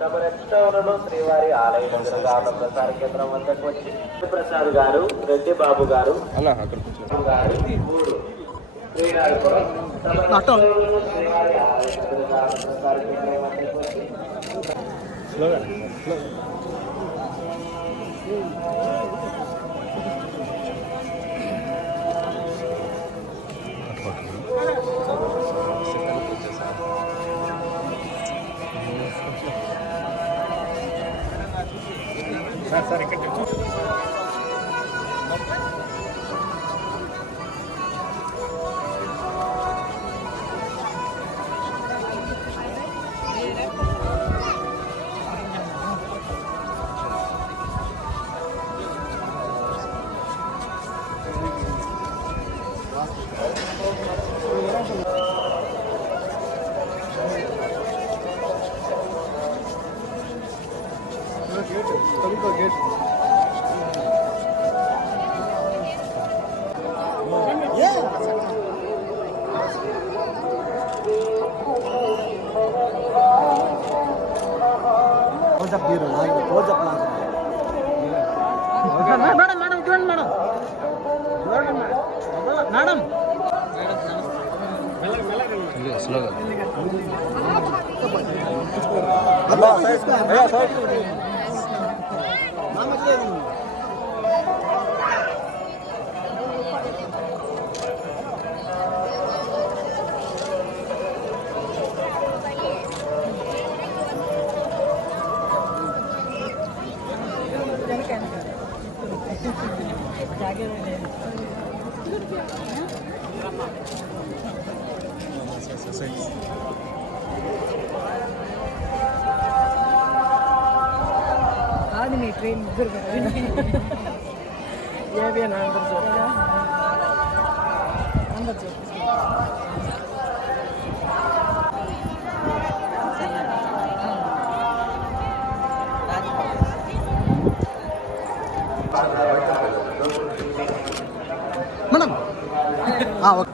తమ నెక్స్ట్ టౌన్లో శ్రీవారి ఆలయం ఎదురుగా ఉన్న ప్రసార కేంద్రం వద్దకు వచ్చి ప్రసాద్ గారు, రెడ్డి బాబు గారు, శ్రీనాథపురం తమ నెక్స్ట్ టౌన్లో శ్రీవారి ఆలయం ఎదురుగా ఉన్న ప్రసార కేంద్రం వద్దకు వచ్చి సార్ ఇక్కడ ट्रेन मैडम हाँ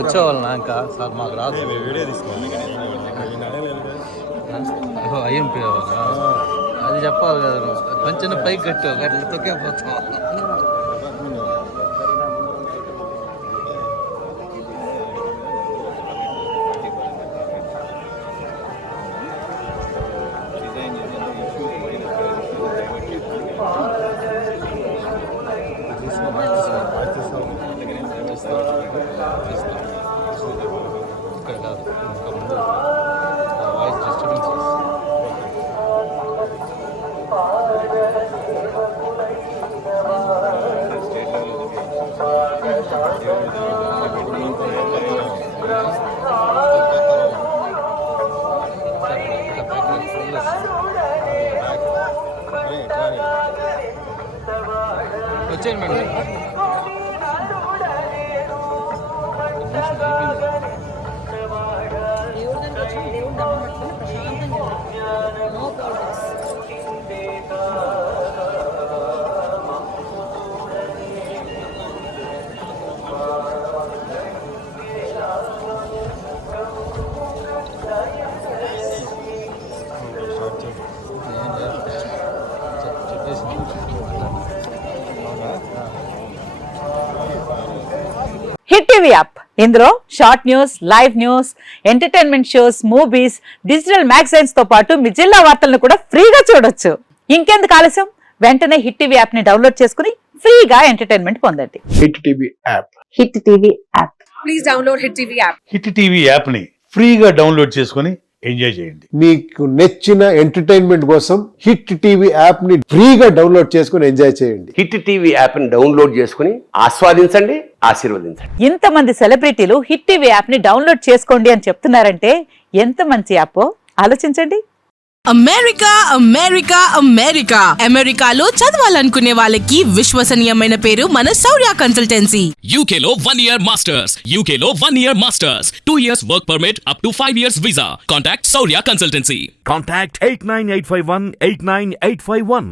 వచ్చేవాళ్ళ ఇంకా సార్ మాకు రాదు వీడియో తీసుకోవాలి అయ్యింపి అది చెప్పాలి కదా కొంచెం పైకి కట్టు అట్లా తొక్కే పోతాం వచ్చేయండి మేడం హిట్ టీవీ యాప్ ఇందులో short news, live news, entertainment shows, movies, digital magazines తో పాటు మీ జిల్లా వార్తలను కూడా ఫ్రీగా చూడొచ్చు. ఇంకెందుకు ఆలస్యం, వెంటనే హిట్ టీవీ యాప్ ని డౌన్లోడ్ చేసుకుని ఫ్రీగా ఎంటర్టైన్మెంట్ పొందండి. Hit TV app. Hit TV app. Please download hit TV app. Hit TV app ని ఫ్రీగా డౌన్లోడ్ చేసుకుని ఎంజాయ్ చేయండి. మీకు నచ్చిన ఎంటర్టైన్మెంట్ కోసం హిట్ టీవీ యాప్ ని ఫ్రీగా డౌన్లోడ్ చేసుకుని ఎంజాయ్ చేయండి. హిట్ టీవీ యాప్ ని డౌన్లోడ్ చేసుకుని ఆస్వాదించండి, ఆశీర్వదించండి. ఇంతమంది సెలబ్రిటీలు హిట్ టీవీ యాప్ ని డౌన్లోడ్ చేసుకోండి అని చెప్తున్నారంటే ఎంత మంచి యాప్ ఆలోచించండి. అమెరికా అమెరికా అమెరికా అమెరికాలో చదవాలనుకునే వాళ్ళకి విశ్వసనీయమైన పేరు మన శౌర్య కన్సల్టెన్సీ. UK లో 1 year masters. UK లో 1 year masters. 2 years work permit up to 5 years visa. Contact Saurya Consultancy. Contact 89851 89851.